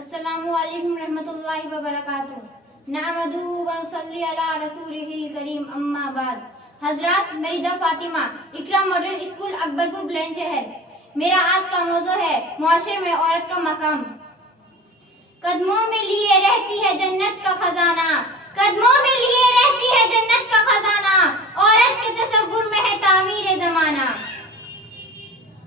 अस्सलामु अलैकुम रहमतुल्लाहि व बरकातुहू। नहमदुहु व नसल्ली अला रसूलिहिल करीम, अम्मा बाद। हजरात, मेरी the Fatima Iqra modern school Akbarpur Bulandshahr. मेरा आज का मौजू है मुआशरे में औरत का मकाम। कदमों में लिए रहती है जन्नत का खजाना, कदमों में लिए रहती है जन्नत का खजाना, औरत के तसव्वुर में है तामीर जमाना।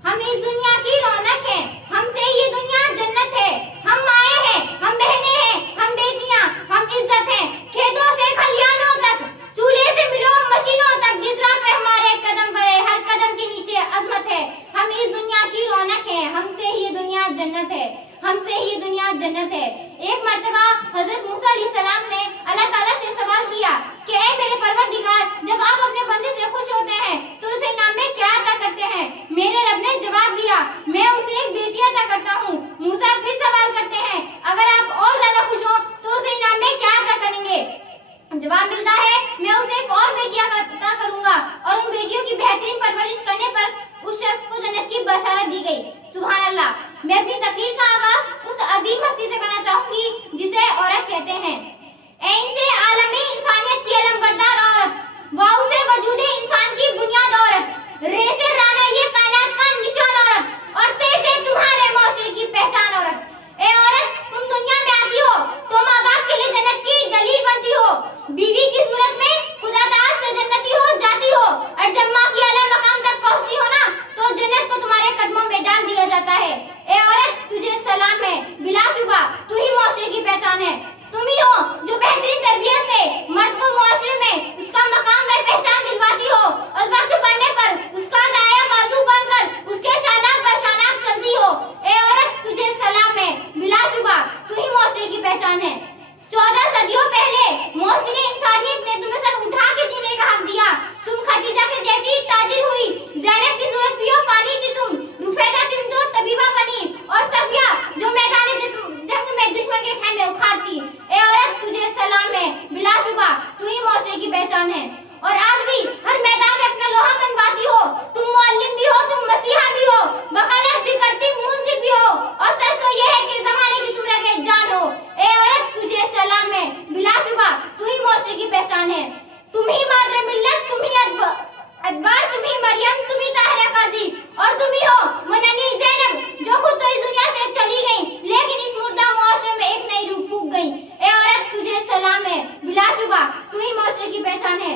हम इस दुनिया की रौनक हैं, हमसे ये दुनिया जन्नत है। हम माए हैं, हम बहनें हैं, हम बेटियां, हम इज्जत हैं। खेतों से खलियानों तक, चूल्हे से मिलों मशीनों तक, जिस राह पे हमारे कदम बढ़े हर कदम के नीचे अजमत है। हम इस दुनिया की रौनक हैं, हमसे ये दुनिया जन्नत है, हमसे ये दुनिया जन्नत है। एक मर्तबा हजरत मूसा अलैहिस्सलाम ने अल्लाह ताला से सवाल किया कि ऐ मेरे परवरदिगार, जब आप अपने बंदे से खुश होते हैं तो उसे इनाम में क्या अता करते हैं? मेरे रब ने जवाब दिया, मैं उसे एक बेटी अता करता हूँ। मूसा फिर सवाल करते हैं, अगर आप और ज्यादा खुश हो तो उसे इनाम में क्या अता करेंगे? जवाब मिलता है, मैं उसे एक और बेटी अता करूंगा, और उन बेटियों की बेहतरीन परवरिश करने पर उस शख्स को जन्नत की बशारत दी गई। सुभान अल्लाह। मैं अपनी तकरीर का आगाज उस अजीम हस्ती से करना चाहूंगी जिसे औरत कहते हैं। ऐ इनसे आलमी इंसानियत की अलमबरदार औरत, वाओ से वजूदे इंसान की बुनियाद औरत, रे से राना ये कायनात का निशान औरत, और ते से तुम्हारे माशरे की पहचान औरत। ए औरत, तुम दुनिया में आती हो तो माँ बाप के लिए जन्नत की दलील बनती हो, बीवी की सूरत में खुदा ताला से जन्नती हो जाती हो, और जब माँ की आला मकाम तक पहुंचती हो ना तो जन्नत को तुम्हारे कदमों में डाल दिया जाता है। ए औरत, तुझे सलाम है, बिलाशुबा तू ही माशरे की पहचान है। तुम ही हो जो बेहतरीन तरबियत से मर्द को मुआशरे में उसका मकाम व पहचान दिलवाती हो, और वक्त पड़ने पर उसका दाया बाजू बनकर उसके शानाब बशानाब चलती हो। ए औरत, तुझे सलाम है, बिलाशुबा तू ही मुआशरे की पहचान है। 14 सदियों पहले मोहसिन इंसानियत ने तुम्हें सर उठा के जीने का हक दिया। तुम खदीजा के जैसी ताजिर हुई, ज़ैनब की सूरत पियो पानी थी तुम, रुफैदा तुम तो तबीबा बनी, और सफिया जो मैदान जंग में दुश्मन के खेमे उखाड़ती। ए औरत, तुझे सलाम है, बिलाशुबा तू ही मुआशरे की पहचान है। और आज भी हर मैदान में अपना लोहा मनवाती हो। तुम मुअल्लिम भी हो, तुम मसीहा भी हो, वकालत भी करती मुंसिफ भी हो, और सच तो यह है कि जमाने की तुम रगे जान हो। ए औरत, तुझे सलाम है, बिलाशुबा तू ही मुआशरे की पहचान है। तुम ही मादरे मिल्लत, तुम ही अदबार, तुम ही मरियम, तुम ही ताहिरा काजी, और तुम ही हो मननी ज़ैनब जो खुद तो इस दुनिया से चली गई, लेकिन इस मुर्दा मुआशरे में एक नई रूह फूंक गई। ए औरत, तुझे सलाम है, बिलाशुबा तू ही मुआशरे की पहचान है।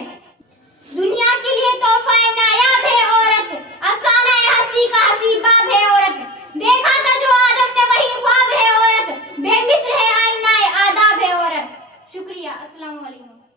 दुनिया के लिए तोहफा नायाब है औरत, अफसाना है हस्ती का हसी बाब है औरत, देखा था जो आदम ने वही ख्वाब है औरत, बेमिसल है आईना आदाब है औरत। शुक्रिया। अस्सलाम वालेकुम।